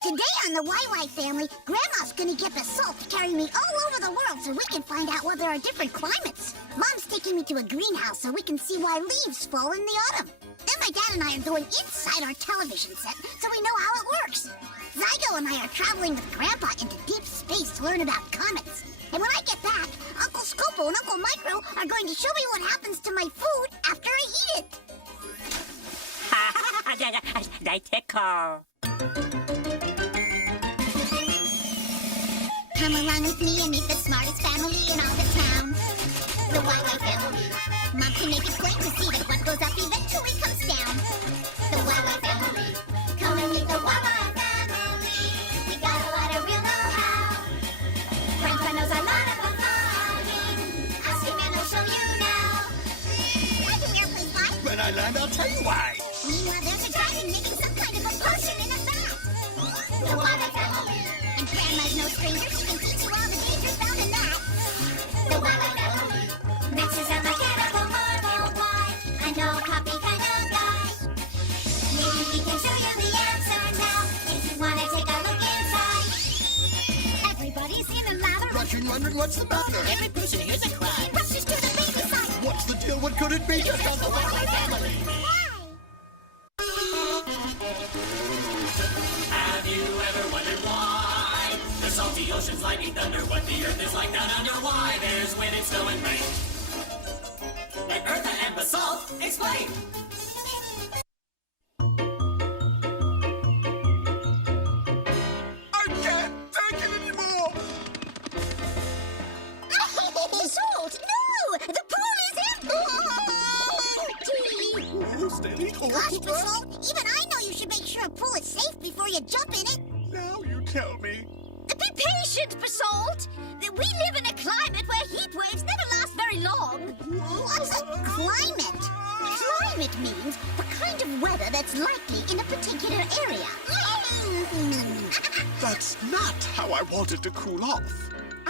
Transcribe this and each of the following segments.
Today on the YY family, Grandma's gonna get Basalt to carry me all over the world so we can find out where there are different climates. Mom's taking me to a greenhouse so we can see why leaves fall in the autumn. Then my dad and I are going inside our television set so we know how it works. Zygo and I are traveling with Grandpa into deep space to learn about comets. And when I get back, Uncle Scopo and Uncle Micro are going to show me what happens to my food after I eat it. They tickle. Come along with me and meet the smartest family in all the town. The YY family. Mom can make it plain to see that what goes up eventually comes down. The YY family. Come and meet the YY family. We got a lot of real know-how. Grandpa knows a lot about farming. Ask him and he'll show you now. Why do airplanes fly? When I land, I'll tell you why. Meanwhile, there's a dragon making some kind of a potion in a vat. The YY family. And Grandma's no stranger. She can teach you all the dangers found in that. The YY family. Max is a mechanical marvel. Why? I know a copy kind of guy. Maybe he can show you the answer now. If you want to take a look inside. Everybody's in a lather. Rushing, wondering what's the matter. Every person here's a cry. He rushes to the baby side. What's the deal? What could it be? Just on the YY family. Have you ever wondered why the salty ocean's lightning thunder? What the earth is like down under? Why there's wind and snow and rain? Let Eartha and Basalt explain. I can't take it anymore. Basalt! No! The pool is empty! Oh, steady. Gosh, Basalt, even I know you should make sure a pool is safe before you jump in it. Now you tell me. Be patient, Basalt. We live in a climate where heat waves never last very long. What's a climate? Climate means the kind of weather that's likely in a particular area. That's not how I wanted to cool off.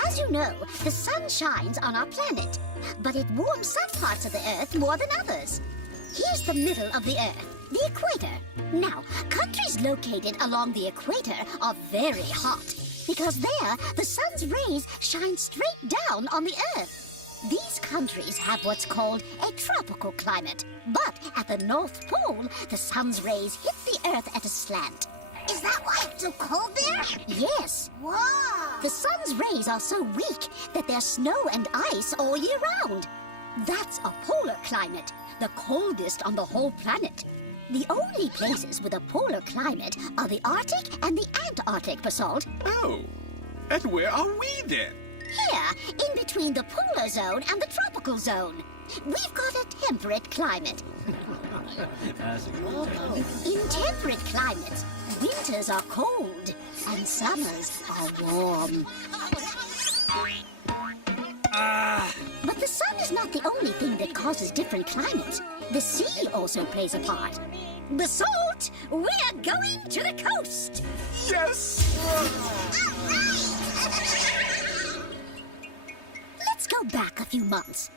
As you know, the sun shines on our planet, but it warms some parts of the Earth more than others. Here's the middle of the Earth, the equator. Now, countries located along the equator are very hot, because there, the sun's rays shine straight down on the Earth. These countries have what's called a tropical climate, but at the North Pole, the sun's rays hit the Earth at a slant. Is that why it's so cold there? Yes. Whoa! The sun's rays are so weak that there's snow and ice all year round. That's a polar climate, the coldest on the whole planet. The only places with a polar climate are the Arctic and the Antarctic, Basalt. Oh, and where are we then? Here, in between the polar zone and the tropical zone. We've got a temperate climate. In temperate climates, winters are cold and summers are warm. But the sun is not the only thing that causes different climates. The sea also plays a part. Basalt, we're going to the coast. Yes! Let's go back a few months.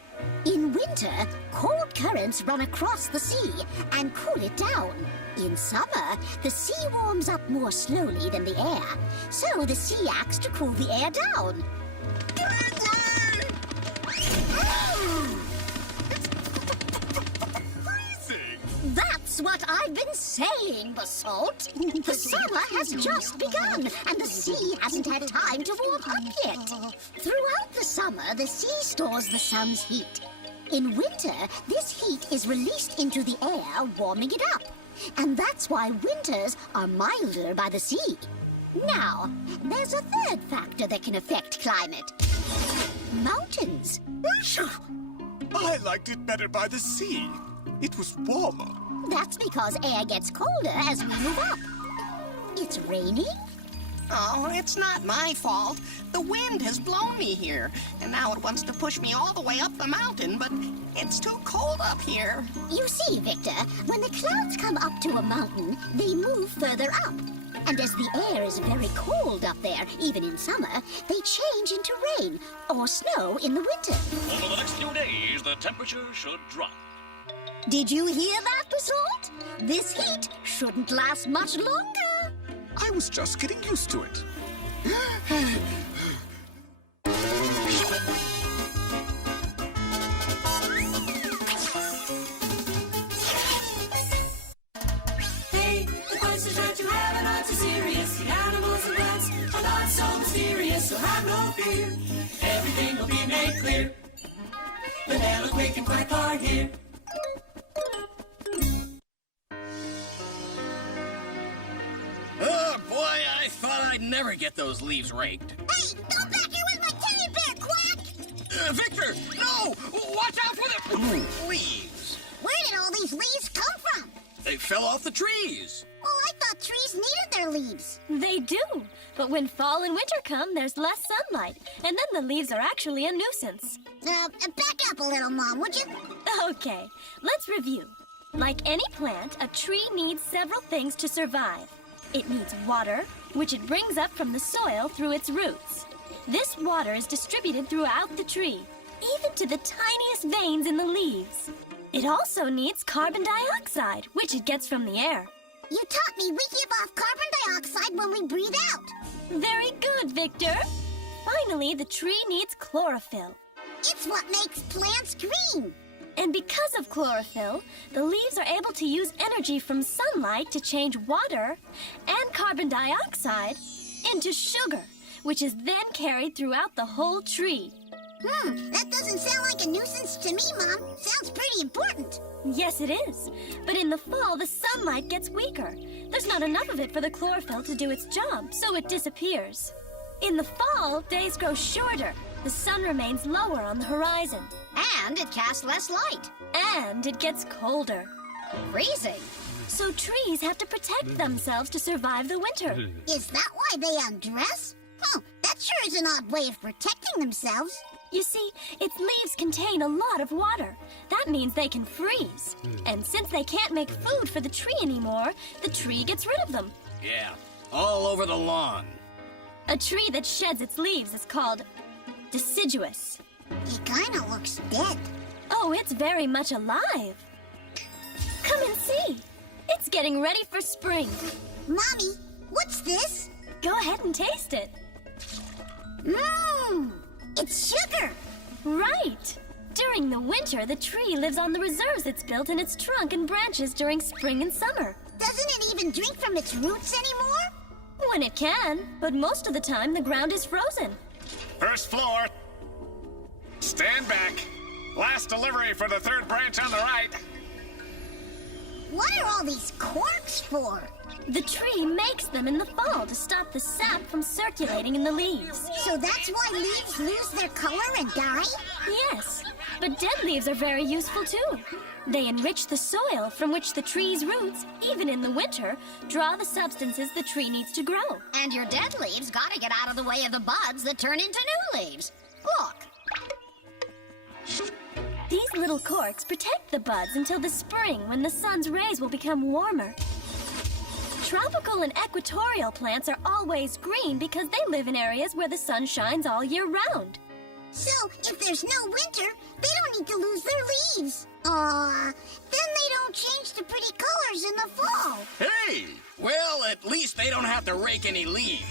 In winter, cold currents run across the sea and cool it down. In summer, the sea warms up more slowly than the air, so the sea acts to cool the air down. That's what I've been saying, Basalt. The summer has just begun, and the sea hasn't had time to warm up yet. Throughout the summer, the sea stores the sun's heat. In winter, this heat is released into the air, warming it up. And that's why winters are milder by the sea. Now, there's a third factor that can affect climate. Mountains. I liked it better by the sea. It was warmer. That's because air gets colder as we move up. It's raining? Oh, it's not my fault. The wind has blown me here, and now it wants to push me all the way up the mountain, but it's too cold up here. You see, Victor, when the clouds come up to a mountain, they move further up. And as the air is very cold up there, even in summer, they change into rain or snow in the winter. Over the next few days, the temperature should drop. Did you hear that, Basalt? This heat shouldn't last much longer. I was just getting used to it. Hey, the questions that you have are not too serious. The animals and plants are not so mysterious, so have no fear. Everything will be made clear. Vanilla Quick and Quack are here. Oh boy, I thought I'd never get those leaves raked. Hey, don't back here with my teddy bear, Quack! Victor, no! Watch out for the leaves. Where did all these leaves come from? They fell off the trees. Well, I thought trees needed their leaves. They do, but when fall and winter come, there's less sunlight, and then the leaves are actually a nuisance. Back up a little, Mom, would you? Okay, let's review. Like any plant, a tree needs several things to survive. It needs water, which it brings up from the soil through its roots. This water is distributed throughout the tree, even to the tiniest veins in the leaves. It also needs carbon dioxide, which it gets from the air. You taught me we give off carbon dioxide when we breathe out. Very good, Victor. Finally, the tree needs chlorophyll. It's what makes plants green. And because of chlorophyll, the leaves are able to use energy from sunlight to change water and carbon dioxide into sugar, which is then carried throughout the whole tree. That doesn't sound like a nuisance to me, Mom. Sounds pretty important. Yes, it is. But in the fall, the sunlight gets weaker. There's not enough of it for the chlorophyll to do its job, so it disappears. In the fall, days grow shorter. The sun remains lower on the horizon. And it casts less light. And it gets colder. Freezing. So trees have to protect themselves to survive the winter. Is that why they undress? That sure is an odd way of protecting themselves. You see, its leaves contain a lot of water. That means they can freeze. And since they can't make food for the tree anymore, the tree gets rid of them. Yeah, all over the lawn. A tree that sheds its leaves is called deciduous. It kinda looks dead. Oh, it's very much alive. Come and see. It's getting ready for spring. Mommy, what's this? Go ahead and taste it. It's sugar. Right. During the winter, the tree lives on the reserves it's built in its trunk and branches during spring and summer. Doesn't it even drink from its roots anymore? When it can, but most of the time the ground is frozen. First floor. Stand back. Last delivery for the third branch on the right. What are all these corks for? The tree makes them in the fall to stop the sap from circulating in the leaves. So that's why leaves lose their color and die? Yes, but dead leaves are very useful too. They enrich the soil from which the tree's roots, even in the winter, draw the substances the tree needs to grow. And your dead leaves gotta get out of the way of the buds that turn into new leaves. Look. These little corks protect the buds until the spring when the sun's rays will become warmer. Tropical and equatorial plants are always green because they live in areas where the sun shines all year round. So, if there's no winter, they don't need to lose their leaves. Then they don't change to pretty colors in the fall. Hey! Well, at least they don't have to rake any leaves.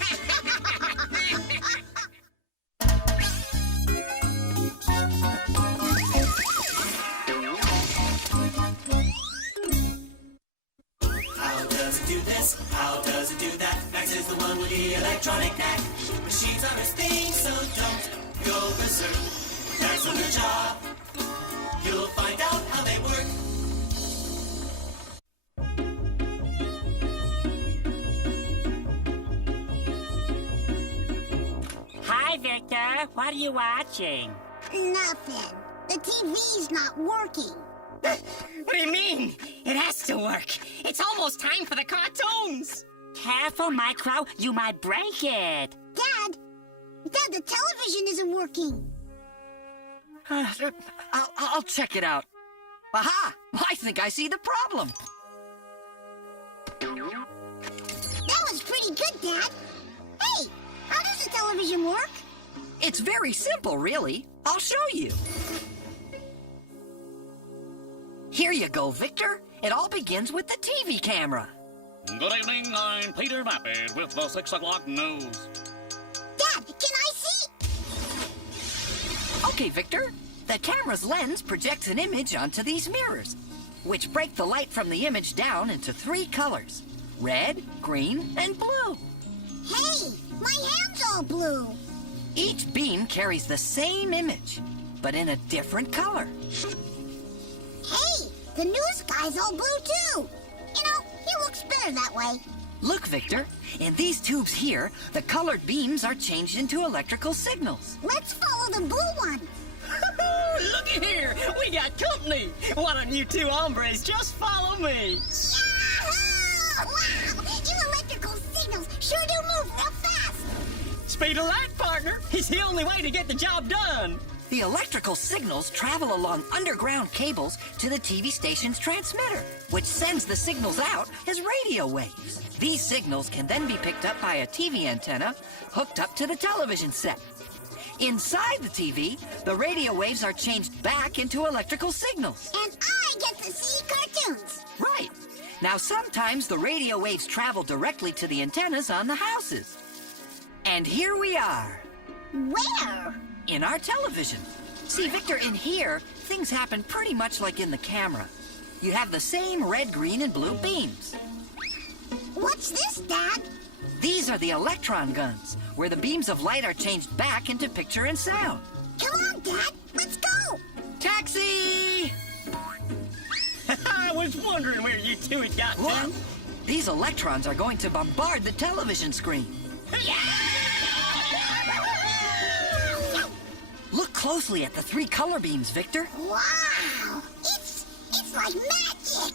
How does it do this? How does it do that? Max is the one with the electronic knack. Machines are his thing, so don't go berserk. That's on the job. You'll find out how they work. Hi, Victor. What are you watching? Nothing. The TV's not working. What do you mean? It has to work. It's almost time for the cartoons. Careful, Micro. You might break it. Dad, the television isn't working. I'll check it out. Aha! I think I see the problem. That was pretty good, Dad. Hey, how does the television work? It's very simple, really. I'll show you. Here you go, Victor. It all begins with the TV camera. Good evening, I'm Peter Mappy with the 6 o'clock news. Dad, can I see? Okay, Victor. The camera's lens projects an image onto these mirrors, which break the light from the image down into 3 colors: red, green, and blue. Hey, my hand's all blue. Each beam carries the same image, but in a different color. Hey, the news guy's all blue too. You know, he looks better that way. Look, Victor, in these tubes here, the colored beams are changed into electrical signals. Let's follow the blue one. Looky here, we got company. Why don't you two hombres just follow me? Yahoo! Wow, you electrical signals sure do move real fast. Speed of light, partner. It's the only way to get the job done. The electrical signals travel along underground cables to the TV station's transmitter, which sends the signals out as radio waves. These signals can then be picked up by a TV antenna hooked up to the television set. Inside the TV, the radio waves are changed back into electrical signals. And I get to see cartoons. Right. Now, sometimes the radio waves travel directly to the antennas on the houses. And here we are. Where? In our television. See, Victor, in here, things happen pretty much like in the camera. You have the same red, green, and blue beams. What's this, Dad? These are the electron guns, where the beams of light are changed back into picture and sound. Come on, Dad. Let's go. Taxi! I was wondering where you two had got Look, to. these electrons are going to bombard the television screen. Look closely at the 3 color beams, Victor. Wow. It's like magic.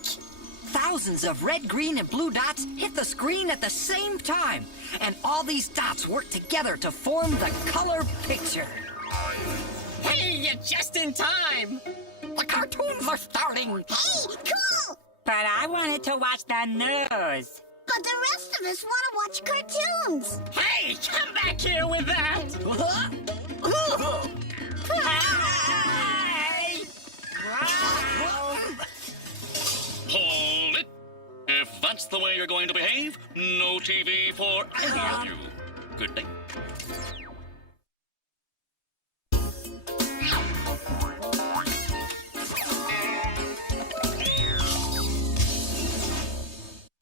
Thousands of red, green, and blue dots hit the screen at the same time. And all these dots work together to form the color picture. Hey, you're just in time. The cartoons are starting. Hey, cool. But I wanted to watch the news. But the rest of us want to watch cartoons. Hey, come back here with that. Hey! Hold it. If that's the way you're going to behave, no TV for either of you. Good day.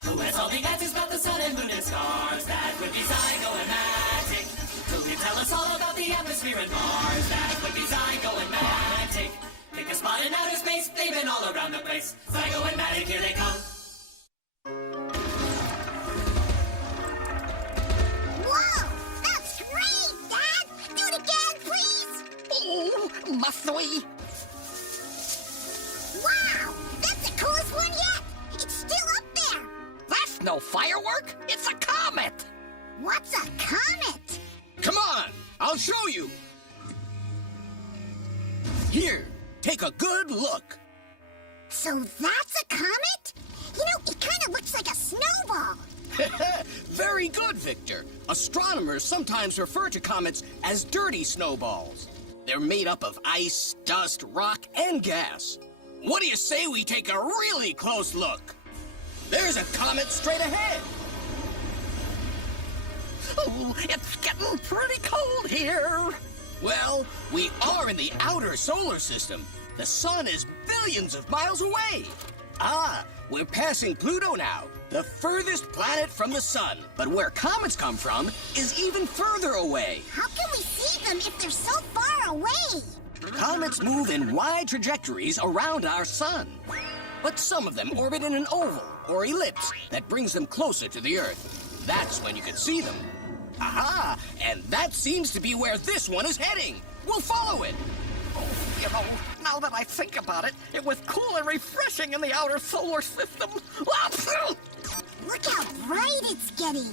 Who has all the answers about the sun and moon and stars? That would be Zygo and Magic. Who can tell us all about the atmosphere and Mars? That would be Zygo and Magic. Pick a spot in outer space, they've been all around the place. Zygo and Magic, here they come. Whoa, that's great, Dad. Do it again, please. Oh, must we? Wow, that's the coolest one yet. It's still up there. That's no firework. It's a comet. What's a comet? Come on, I'll show you. Here, take a good look. So that's a comet? You know, it kind of looks like a snowball. Very good, Victor. Astronomers sometimes refer to comets as dirty snowballs. They're made up of ice, dust, rock, and gas. What do you say we take a really close look? There's a comet straight ahead. Oh, it's getting pretty cold here. Well, we are in the outer solar system. The sun is billions of miles away. Ah, we're passing Pluto now, the furthest planet from the sun. But where comets come from is even further away. How can we see them if they're so far away? Comets move in wide trajectories around our sun. But some of them orbit in an oval or ellipse that brings them closer to the Earth. That's when you can see them. Aha! And that seems to be where this one is heading. We'll follow it. Oh, you know, now that I think about it, it was cool and refreshing in the outer solar system. Look how bright it's getting.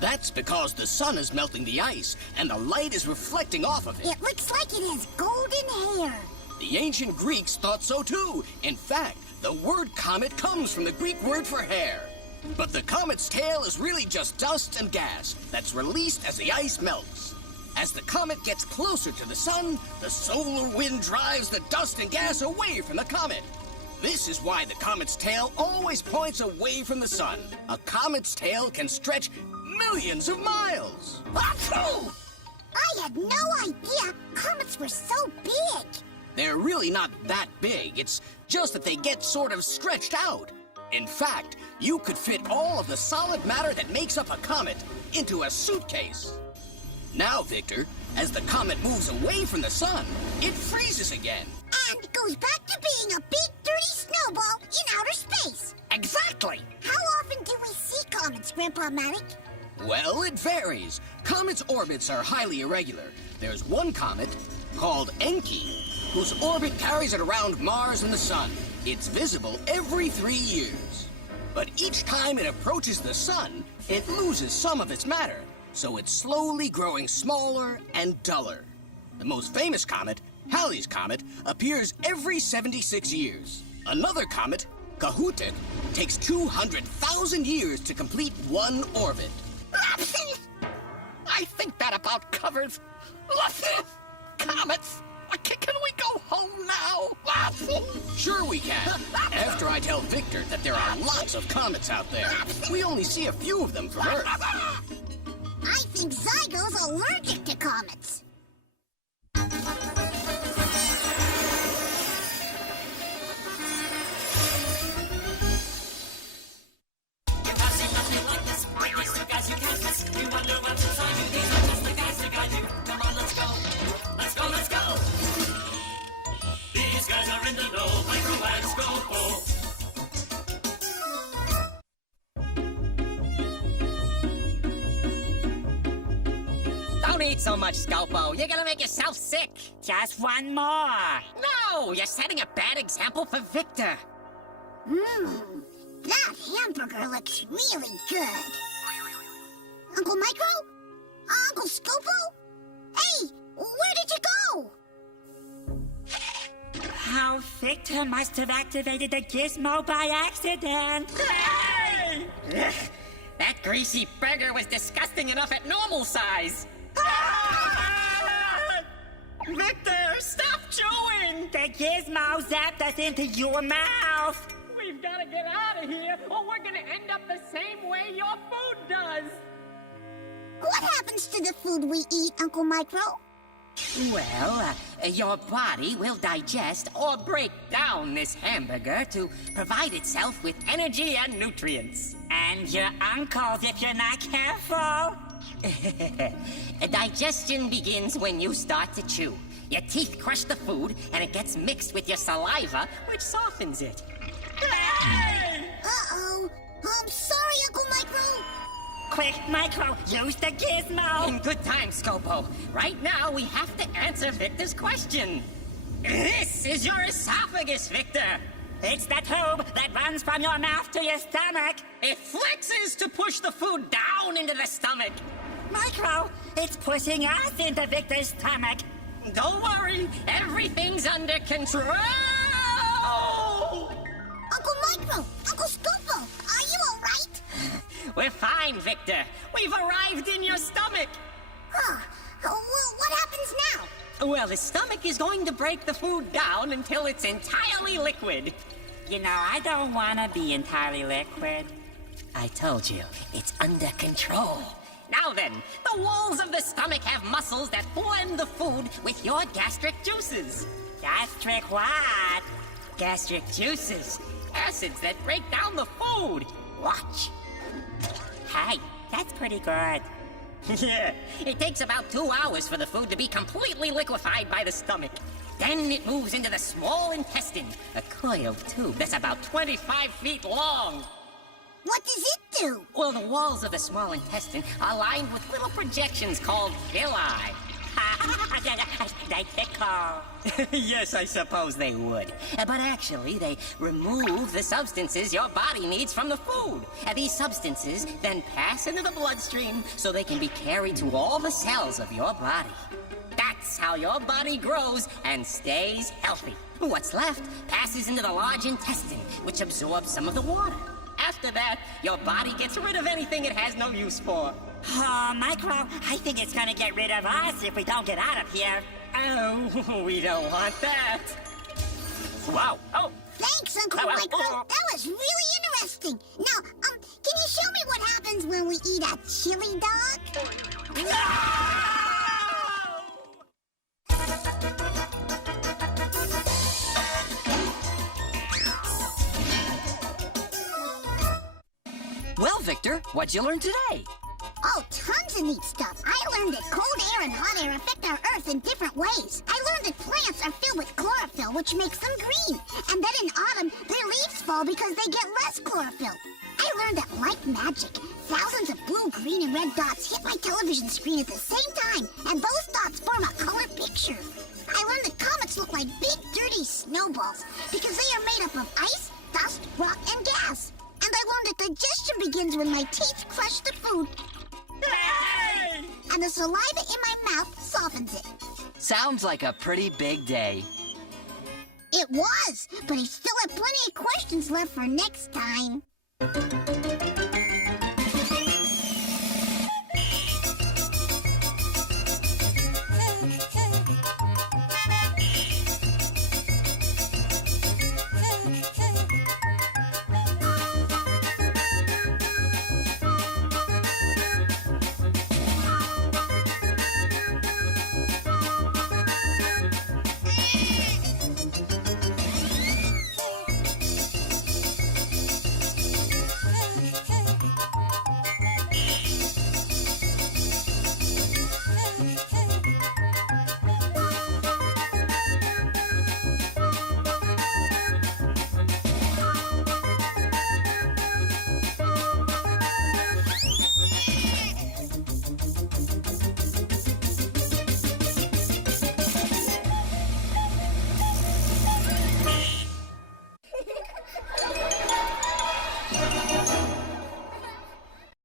That's because the sun is melting the ice, and the light is reflecting off of it. It looks like it has golden hair. The ancient Greeks thought so too. In fact, the word comet comes from the Greek word for hair. But the comet's tail is really just dust and gas that's released as the ice melts. As the comet gets closer to the sun, the solar wind drives the dust and gas away from the comet. This is why the comet's tail always points away from the sun. A comet's tail can stretch millions of miles. Achoo! I had no idea comets were so big. They're really not that big. It's just that they get sort of stretched out. In fact, you could fit all of the solid matter that makes up a comet into a suitcase. Now, Victor, as the comet moves away from the sun, it freezes again. And goes back to being a big, dirty snowball in outer space. Exactly. How often do we see comets, Grandpa Matic? Well, it varies. Comets' orbits are highly irregular. There's one comet, called Enki, whose orbit carries it around Mars and the sun. It's visible every 3 years. But each time it approaches the sun, it loses some of its matter, so it's slowly growing smaller and duller. The most famous comet, Halley's Comet, appears every 76 years. Another comet, Kohoutek, takes 200,000 years to complete one orbit. I think that about covers comets. Can we go home now? Sure we can. After I tell Victor that there are lots of comets out there. We only see a few of them from Earth. I think Zygo's allergic to comets. These guys are in the know, microscope. Don't eat so much, Scopo. You're gonna make yourself sick. Just one more. No, you're setting a bad example for Victor. That hamburger looks really good. Uncle Micro? Uncle Scopo? Hey, where did you go? How Victor must have activated the gizmo by accident. Hey! Ugh, that greasy burger was disgusting enough at normal size. Victor, stop chewing! The gizmo zapped us into your mouth. We've got to get out of here, or we're going to end up the same way your food does. What happens to the food we eat, Uncle Micro? Well, your body will digest or break down this hamburger to provide itself with energy and nutrients. And your uncles if you're not careful. Digestion begins when you start to chew. Your teeth crush the food, and it gets mixed with your saliva, which softens it. Uh-oh. I'm sorry, Uncle Micro. Quick, Micro, use the gizmo. In good time, Scopo. Right now, we have to answer Victor's question. This is your esophagus, Victor. It's the tube that runs from your mouth to your stomach. It flexes to push the food down into the stomach. Micro, it's pushing us into Victor's stomach. Don't worry, everything's under control. Uncle Micro, Uncle Scopo, are you all right? We're fine, Victor. We've arrived in your stomach. Well, what happens now? Well, the stomach is going to break the food down until it's entirely liquid. You know, I don't want to be entirely liquid. I told you, it's under control. Now then, the walls of the stomach have muscles that blend the food with your gastric juices. Gastric what? Gastric juices. Acids that break down the food. Watch. Hey, that's pretty good. Yeah, it takes about 2 hours for the food to be completely liquefied by the stomach. Then it moves into the small intestine, a coiled tube that's about 25 feet long. What does it do? Well, the walls of the small intestine are lined with little projections called villi. They tickle. Yes, I suppose they would. But actually, they remove the substances your body needs from the food. These substances then pass into the bloodstream so they can be carried to all the cells of your body. That's how your body grows and stays healthy. What's left passes into the large intestine, which absorbs some of the water. After that, your body gets rid of anything it has no use for. Oh, Micro, I think it's gonna get rid of us if we don't get out of here. Oh, we don't want that. Wow. Oh. Thanks, Thanks, Uncle Mike. That was really interesting. Now, can you show me what happens when we eat a chili dog? Well, Victor, what'd you learn today? Oh, tons of neat stuff. I learned that cold air and hot air affect our Earth in different ways. I learned that plants are filled with chlorophyll, which makes them green. And that in autumn, their leaves fall because they get less chlorophyll. I learned that, like magic, thousands of blue, green, and red dots hit my television screen at the same time, and those dots form a color picture. I learned that comets look like big, dirty snowballs because they are made up of ice, dust, rock, and gas. And I learned that digestion begins when my teeth crush the food. Hey! And the saliva in my mouth softens it. Sounds like a pretty big day. It was, but I still have plenty of questions left for next time.